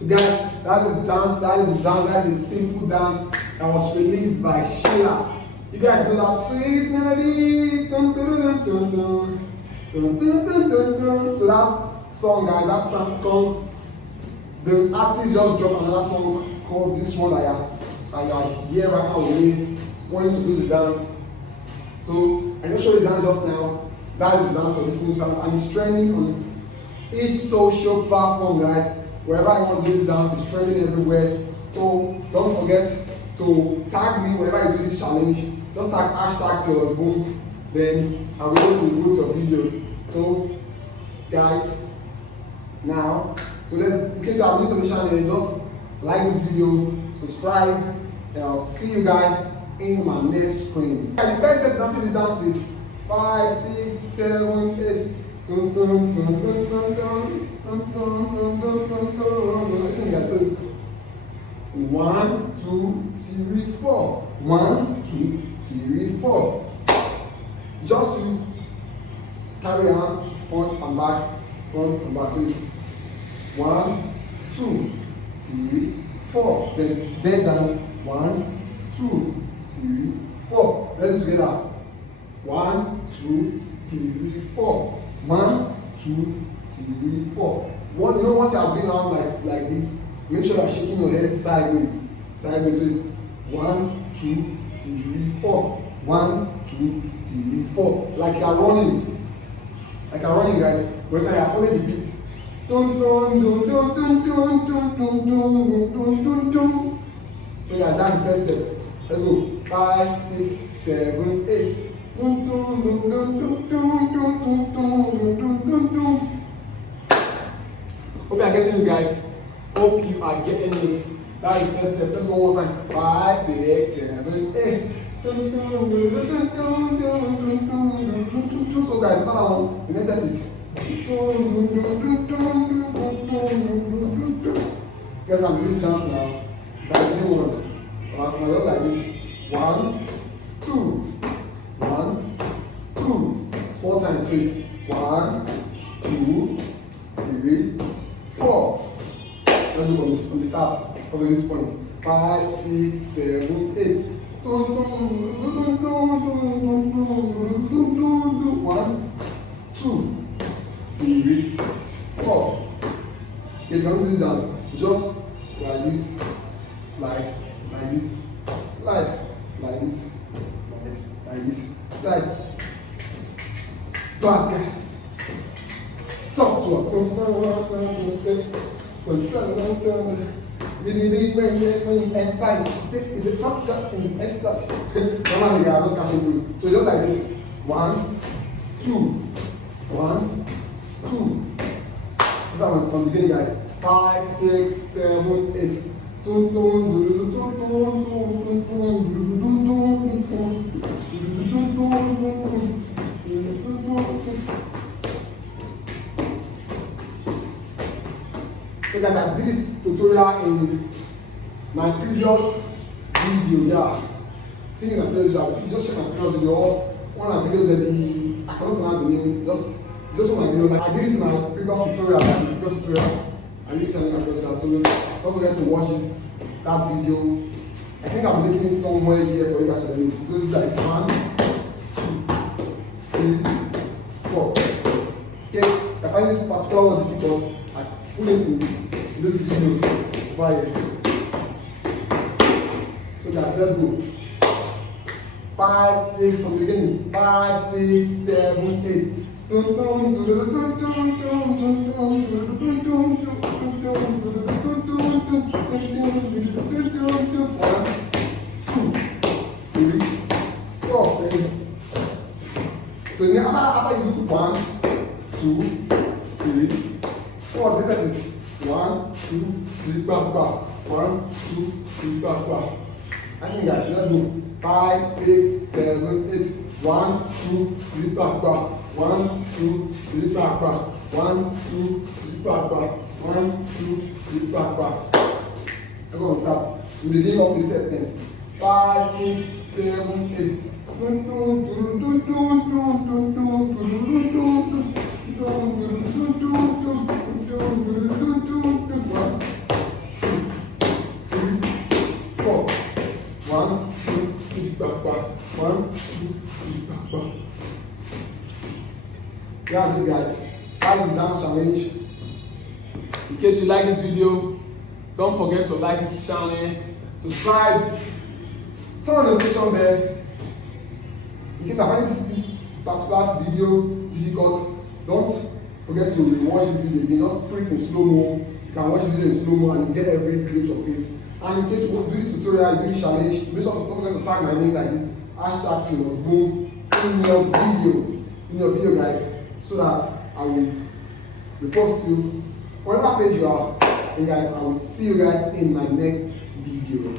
So guys, that is dance, that is a simple dance that was released by Chella. You guys know that sweet melody. Dun, dun, dun, dun, dun. Dun, dun, dun, dun, dun. So that song, guys, that song, the artist just dropped another song called this one that you are here right now with me, wanting to do the dance. So I just showed you the dance just now. That is the dance of this new song, and it's trending on each social platform, guys. Wherever you want to do this dance, it's trending everywhere. So don't forget to tag me whenever you do this challenge. Just tag hashtag Chella boom, then I'll be able to post your videos. So guys, now, so in case you are new to the channel, just like this video, subscribe, and I'll see you guys in my next screen. The first step to dancing this dance is 5, 6, 7, 8. Dun, dun, dun, dun, dun, dun, dun, dun, dun, dun, dun. Listen, guys. So it's 1, 2, 3, 4. 1, 2, 3, 4. Just to carry on front and back, front and back. So it's 1, 2, 3, 4. Then bend down. 1, 2, 3, 4. Let's do together. 1, 2, 3, 4. 1, 2, 3, 4. One, you know, once you are doing out like this, make sure you are shaking your head sideways. Sideways. So it's 1, 2, 3, 4. 1, 2, 3, 4. Like you are running. Like you are running, guys. But you are following the beat. Dun dun dun dun dun dun dun dun dun dun dun. So yeah, that's the first step. Let's go. 5, 6, 7, 8. Dun dun dun dun dun dun dun dun dun dun dun. Hope you are getting it, guys. Hope you are getting it. That's the first step. Let's go one more time. 5, 6, 7, 8. Dun dun dun dun dun dun dun dun dun dun. So guys, another one. The next step is. You guys can do this dance now. It's like the same one. When I look like this. 1, 2, 1, 2. It's 4 times. So it's 1, 2, 3, 4. Let's do from the start. From this point. 5, 6, 7, 8. 1, 2, 3, 4. Yes, you can do this dance. Just like this, slide, like this, slide, like this, slide, like this, slide. Back. Soft really and tight. Is it top cut and extra? Normally, I was catching through. So just like this. 1, 2, 1, 2. This one from the beginning, guys. 5, 6, 7, 8. So guys, I did this tutorial in my previous video. Yeah, I think in my previous video, I just check my previous video. One of the videos that I cannot pronounce the name. Just on my video. Like I did this in my previous tutorial. I did this in my previous tutorial. So don't forget to watch that video. I think I'm making it somewhere here for you guys to do. So this is 1, 2, 3, 4. Okay, I find this particular one difficult. I put it in this video over here. So guys, let's go. 5, 6 from the beginning. 5, 6, 7, 8. 1, 2, 3, 4. So after you do 1, 2, 3, 4. This is 1, 2, 3, back. 1, 2, 3, back. I think guys, let's go. 5, 6, 7, 8. 1, 2, 3, back. 1, 2, 3, back. 1, 2, 3, back. 1, 2, 3, back. I'm going to start in the beginning of this extent. 5, 6, 7, 8. 1, 2, But that's it, guys. That's the dance challenge. In case you like this video, don't forget to like this channel, subscribe, turn on the notification bell. In case I find this particular video difficult, don't forget to watch this video again. Just put it in slow-mo. You can watch this video in slow-mo and you get every glimpse of it. And in case you want to do this tutorial, do this challenge, make sure don't forget to tag my name like this, #Boom in your video, guys, so that I will repost you whatever page you are. And guys, I will see you guys in my next video.